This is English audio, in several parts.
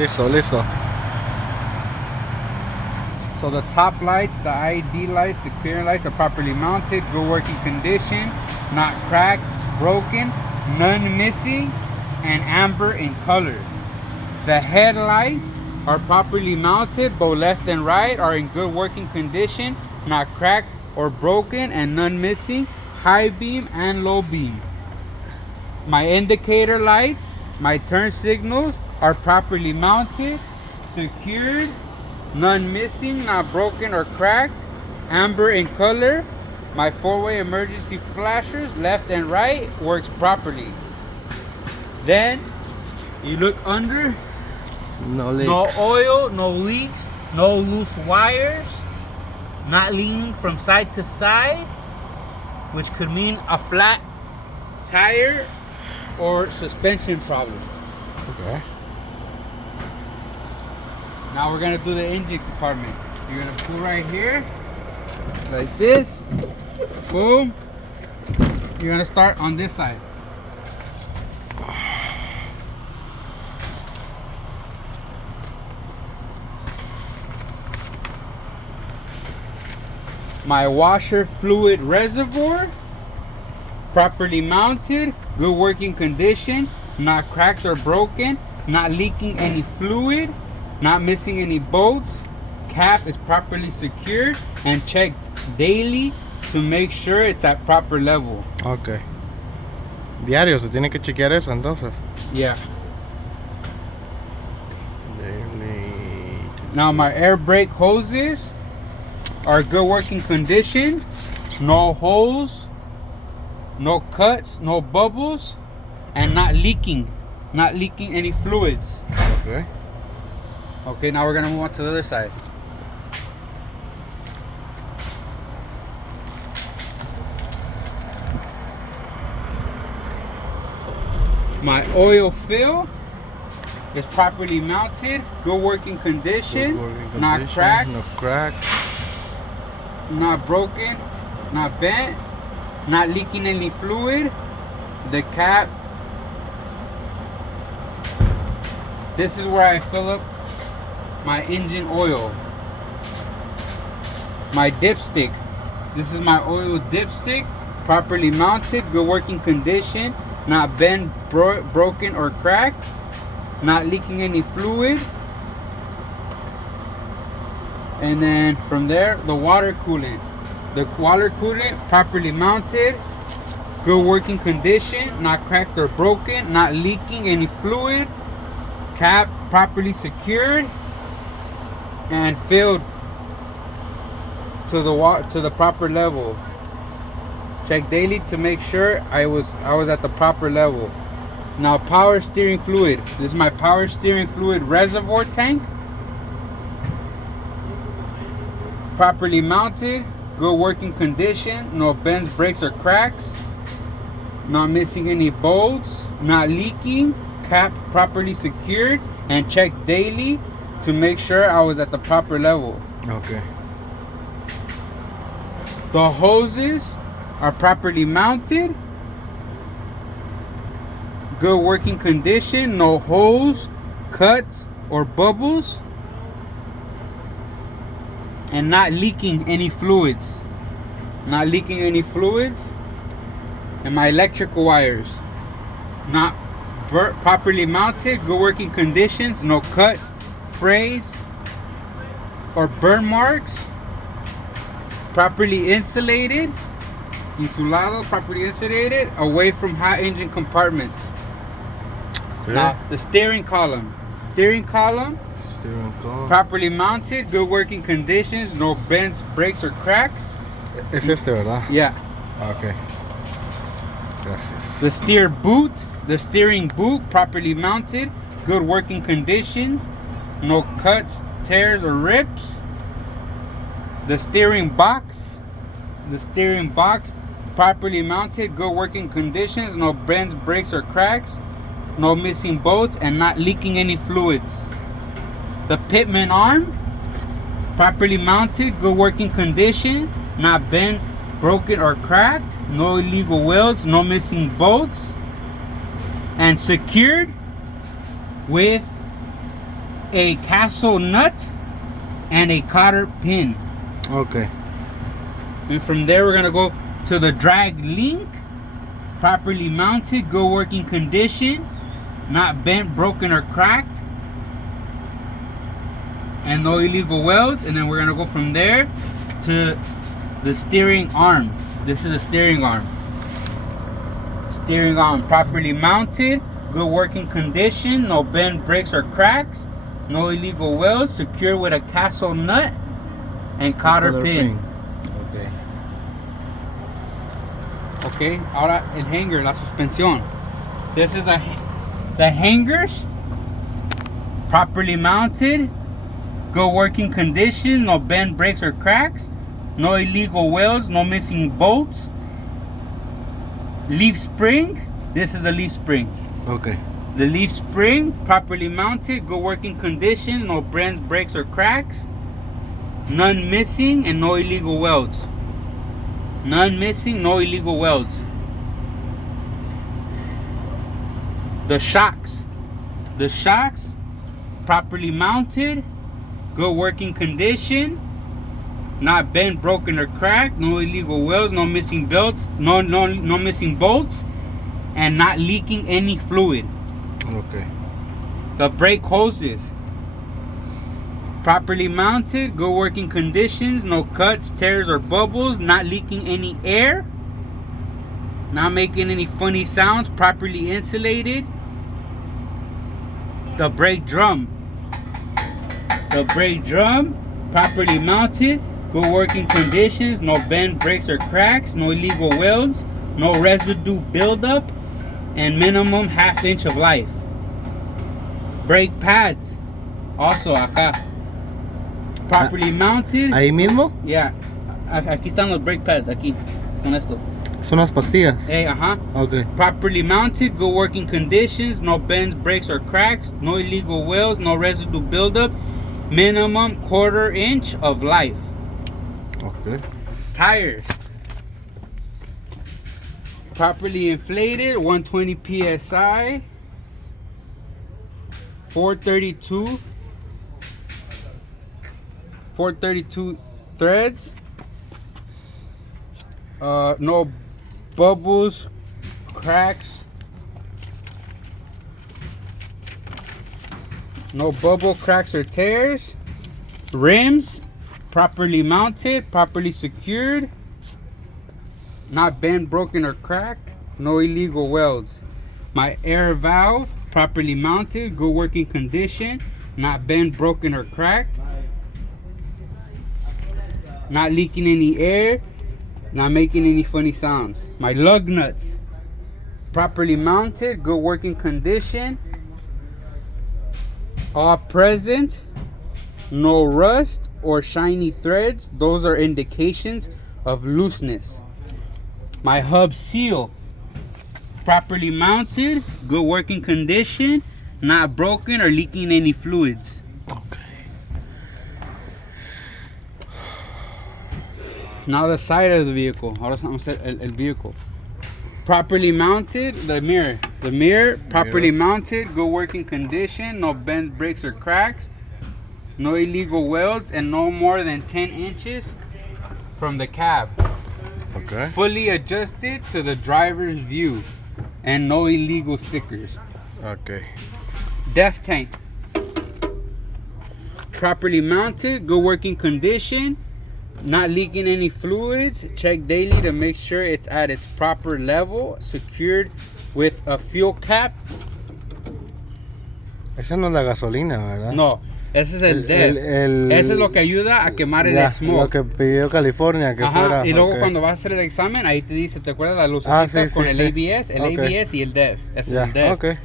Listo, listo. So the top lights, the ID lights, the clear lights are properly mounted, good working condition, not cracked, broken, none missing, and amber in color. The headlights are properly mounted, both left and right are in good working condition, not cracked or broken, and none missing, high beam and low beam. My indicator lights, my turn signals are properly mounted, secured, none missing, not broken or cracked, amber in color. My four-way emergency flashers, left and right, works properly. Then you look under, No leaks. no oil, no leaks, no loose wires, not leaning from side to side, which could mean a flat tire or suspension problem. Okay. Now we're gonna do the engine compartment. You're gonna pull right here, like this. Boom. You're gonna start on this side. My washer fluid reservoir, properly mounted, good working condition, not cracked or broken, not leaking any fluid, not missing any bolts, cap is properly secured and checked daily to make sure it's at proper level. Ok. Diario, se tiene que chequear eso entonces. Yeah. Daily. Now my air brake hoses are good working condition, no holes, no cuts, no bubbles, and not leaking any fluids. Okay. Okay, now we're gonna move on to the other side. My oil fill is properly mounted, good working condition, not cracked, No crack. not broken, not bent, not leaking any fluid. The cap, this is where I fill up my engine oil. My dipstick, this is my oil dipstick, properly mounted, good working condition, not bent, broken or cracked, not leaking any fluid. And then from there, the water coolant. The water coolant, properly mounted, good working condition, not cracked or broken, not leaking any fluid, cap properly secured and filled to the proper level. Check daily to make sure I was at the proper level. Now power steering fluid. This is my power steering fluid reservoir tank. Properly mounted, good working condition, no bends, breaks or cracks, not missing any bolts, not leaking, cap properly secured and checked daily to make sure I was at the proper level. Okay. The hoses are properly mounted, good working condition, no holes, cuts or bubbles, and not leaking any fluids. Not leaking any fluids. And my electrical wires, not properly mounted, good working conditions, no cuts, frays, or burn marks. Properly insulated, insulado, properly insulated, away from hot engine compartments. Okay. Now the steering column. Steering column, properly mounted, good working conditions, no bends, breaks or cracks. Es este, ¿verdad? Yeah. Okay. Gracias. The steering boot, properly mounted, good working condition, no cuts, tears or rips. The steering box, properly mounted, good working conditions, no bends, breaks or cracks, no missing bolts and not leaking any fluids. The pitman arm, properly mounted, good working condition, not bent, broken or cracked, no illegal welds, no missing bolts, and secured with a castle nut, and a cotter pin. Okay. And from there, we're gonna go to the drag link. Properly mounted, good working condition, not bent, broken, or cracked, and no illegal welds. And then we're gonna go from there to the steering arm. This is a steering arm. Steering arm properly mounted, good working condition, no bend, breaks, or cracks, no illegal welds, secured with a castle nut and cotter pin. Okay. Ok, ahora el hanger, la suspensión. This is the hangers, properly mounted, good working condition, no bend, breaks, or cracks, no illegal welds, no missing bolts. Leaf spring, this is the leaf spring. Okay. The leaf spring, properly mounted, good working condition, no bends, breaks, or cracks, none missing, and no illegal welds. None missing, no illegal welds. The shocks, properly mounted, good working condition, not bent, broken, or cracked, no illegal welds, no missing belts, no missing bolts, and not leaking any fluid. Okay. The brake hoses, properly mounted, good working conditions, no cuts, tears, or bubbles, not leaking any air, not making any funny sounds, properly insulated. The brake drum, properly mounted, good working conditions, no bend, breaks, or cracks, no illegal welds, no residue buildup, and minimum ½ inch of life. Brake pads, also acá, properly mounted. ¿Ahí mismo? Yeah, aquí están los brake pads, aquí, son estos. Son las pastillas. Hey, Okay. Properly mounted, good working conditions, no bends, breaks, or cracks, no illegal welds, no residue buildup, minimum ½ inch of life. Okay. Tires, properly inflated, 120 psi, 432 threads, no bubbles, cracks, no bubble, cracks, or tears. Rims, properly mounted, properly secured, not bent, broken, or cracked, no illegal welds. My air valve, properly mounted, good working condition, not bent, broken, or cracked, not leaking any air, not making any funny sounds. My lug nuts, properly mounted, good working condition, all present, no rust or shiny threads. Those are indications of looseness. My hub seal, properly mounted, good working condition, not broken or leaking any fluids. Okay. Now the side of the vehicle. Ahora vamos a hacer el vehicle. Properly mounted, the mirror, properly mounted, good working condition, no bends, breaks, or cracks, no illegal welds, and no more than 10 inches from the cab. Okay. Fully adjusted to the driver's view, and no illegal stickers. Okay. Def tank, properly mounted, good working condition, not leaking any fluids. Check daily to make sure it's at its proper level. Secured with a fuel cap. Esa no es la gasolina, ¿verdad? No, ese es el DEF. Ese es lo que ayuda a quemar el smoke. Lo que pidió California que fuera. Y luego okay. cuando vas a hacer el examen, ahí te dice, ¿te acuerdas las luces sí, con sí, el sí. ABS? El Okay. ABS y el DEF. Ese Ya, es el DEF. okay.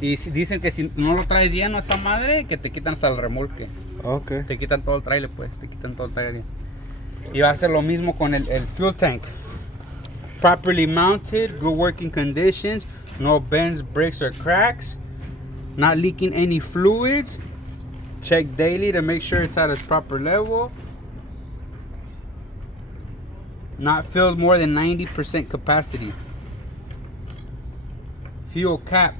Y dicen que si no lo traes lleno a esa madre, que te quitan hasta el remolque. Okay. Te quitan todo el trailer, pues. Te quitan todo el trailer. Y va a hacer lo mismo con el fuel tank. Properly mounted, good working conditions, no bends, breaks, or cracks, not leaking any fluids. Check daily to make sure it's at its proper level. Not filled more than 90% capacity. Fuel cap,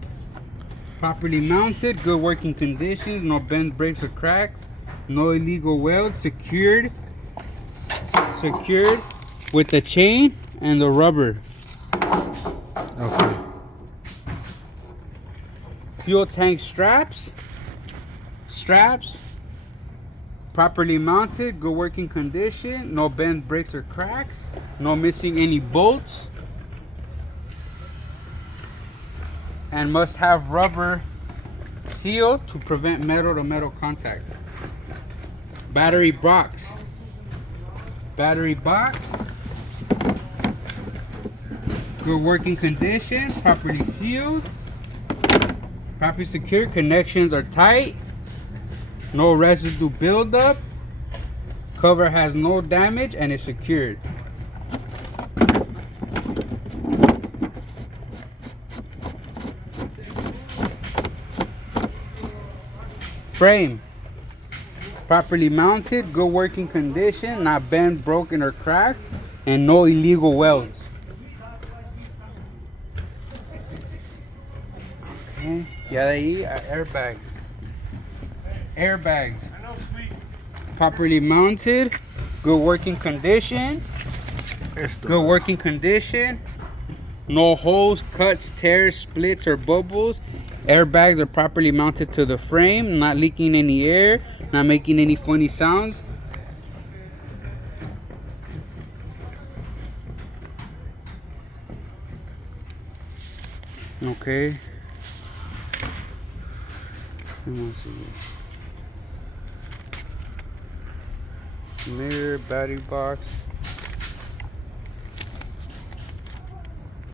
Properly mounted, good working conditions, no bends, breaks, or cracks, no illegal welds, secured with the chain and the rubber. Okay. Fuel tank straps, properly mounted, good working condition, no bends, breaks, or cracks, no missing any bolts, and must have rubber seal to prevent metal to metal contact. Battery box, good working condition, properly sealed, properly secured, connections are tight, no residue buildup, cover has no damage, and is secured. Frame, properly mounted, good working condition, not bent, broken, or cracked, and no illegal welds. Okay. Yeah, they are airbags. Properly mounted, good working condition, no holes, cuts, tears, splits, or bubbles. Airbags are properly mounted to the frame, not leaking any air, not making any funny sounds. Okay. Mirror, battery box.